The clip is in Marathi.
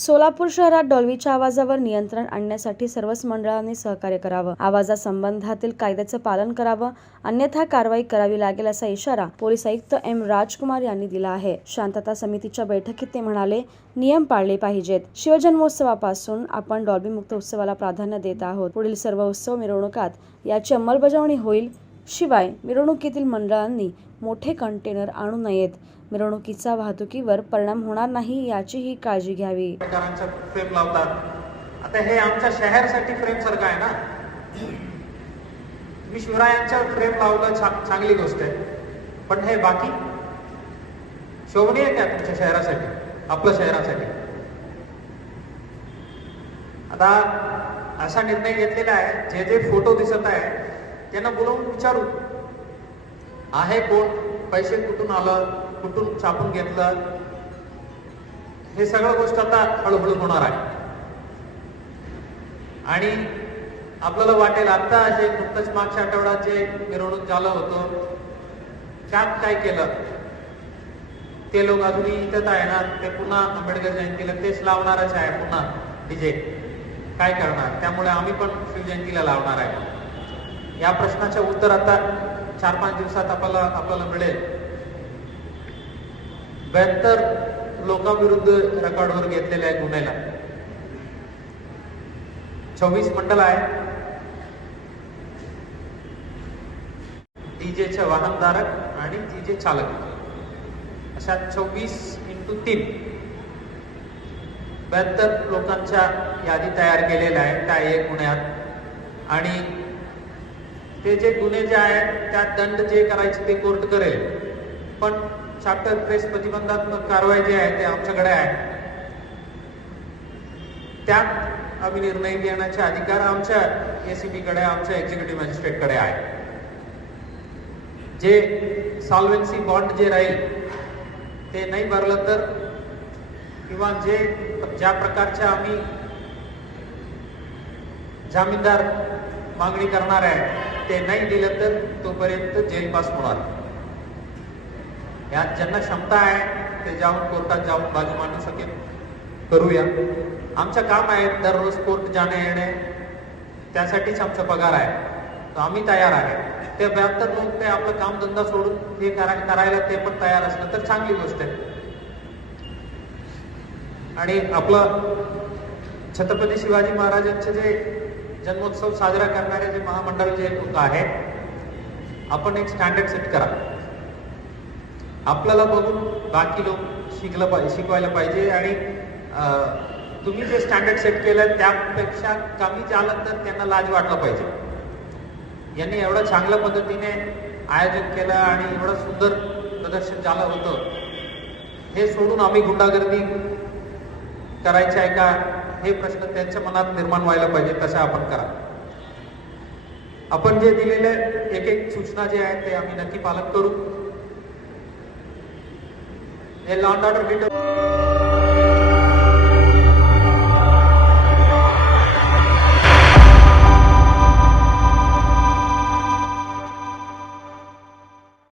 सोलापूर शहरात डॉल्बीच्या आवाजावर नियंत्रण आणण्यासाठी सर्वच मंडळांनी सहकार्य करावं. आवाजासंबंधातील कायद्याचं पालन करावं, अन्यथा कारवाई करावी लागेल असा इशारा पोलीस आयुक्त एम. राजकुमार यांनी दिला आहे. शांतता समितीच्या बैठकीत ते म्हणाले, नियम पाळले पाहिजेत. शिवजन्मोत्सवापासून आपण डॉल्बी मुक्त उत्सवाला प्राधान्य देत आहोत. पुढील सर्व उत्सव मिरवणुकात याची अंमलबजावणी होईल. शिवाय मिरवणुकीतील मंडळांनी मोठे कंटेनर आणू नयेत. मिरवणुकीचा वाहतुकीवर परिणाम होणार नाही याचीही काळजी घ्यावी. फ्रेम लावतात. आता हे आमच्या शहरासाठी फ्रेम सारखं आहे ना. मी शिवरायांच्या फ्रेम लावलं, चांगली गोष्ट आहे, पण हे बाकी शोभनीय आहे का तुमच्या शहरासाठी, आपल्या शहरासाठी? आता असा निर्णय घेतलेला आहे, जे जे फोटो दिसत आहे त्यांना बोलवून विचारू, आहे कोण, पैसे कुठून आलं, कुठून छापून घेतलं, हे सगळं गोष्ट आता हळूहळू होणार आहे. आणि आपल्याला वाटेल आता जे नुकतंच मागच्या आठवड्यात जे मिरवणूक झालं होतं त्यात काय केलं, ते लोक अजूनही इथं आहे ना, ते पुन्हा आंबेडकर जयंतीला तेच लावणारच आहे, पुन्हा डीजे काय करणार. त्यामुळे आम्ही पण शिवजयंतीला लावणार आहे. या प्रश्नाचं उत्तर आता 4-5 दिवसात आपल्याला मिळेल. 72 लोकांविरुद्ध रेकॉर्डवर घेतलेल्या गुन्ह्याला 24 मंडळ आहे. डीजेचे वाहनधारक आणि डीजे चालक अशा 24x3 72 लोकांच्या यादी तयार केलेल्या आहे त्या एक गुन्ह्यात. आणि ते जे गुन्हे जे आहेत त्यात दंड जे करायचे ते कोर्ट करेल, पण चॅप्टर प्रेस प्रतिबंधात्मक कारवाई जे आहे ते आमच्याकडे आहे. त्यात आम्ही निर्णय घेण्याचे अधिकार आमच्या ACP कडे, आमच्या एक्झिक्युटिव्ह मॅजिस्ट्रेट कडे आहे. जे सॉल्व्हन्सी बॉन्ड जे राहील ते नाही भरलं तर, किंवा ज्या प्रकारच्या आम्ही जामीनदार मागणी करणार आहे ते नाही दिलं तर तोपर्यंत जेल पास होणार. यात ज्यांना क्षमता आहे ते जाऊन कोर्टात जाऊन बाजू मांडू शकेल, करूया. आमचं काम आहे दररोज कोर्ट जाणे येणे, त्यासाठीच आमचा पगार आहे, तर आम्ही तयार आहे. ते 72 लोक ते आपलं कामधंदा सोडून हे करायला ते पण तयार असलं तर चांगली गोष्ट आहे. आणि आपलं छत्रपती शिवाजी महाराजांचे जे जन्मोत्सव साजरा करणारे जे महामंडळ जे लोक आहे, आपण एक स्टँडर्ड सेट करा. आपल्याला बघून बाकी लोक शिकवायला पाहिजे. आणि तुम्ही जे स्टँडर्ड सेट केलं त्यापेक्षा कमी झालं तर त्यांना लाज वाटलं पाहिजे. यांनी एवढं चांगल्या पद्धतीने आयोजन केलं आणि एवढं सुंदर प्रदर्शन झालं होतं, हे सोडून आम्ही गुंडागर्दी करायचे आहे का, हे प्रश्न त्यांच्या मनात निर्माण व्हायला पाहिजे. तसं आपण करा. आपण जे दिलेले एक सूचना जे आहेत ते आम्ही नक्की पालन करू. हे लॉ अँड ऑर्डर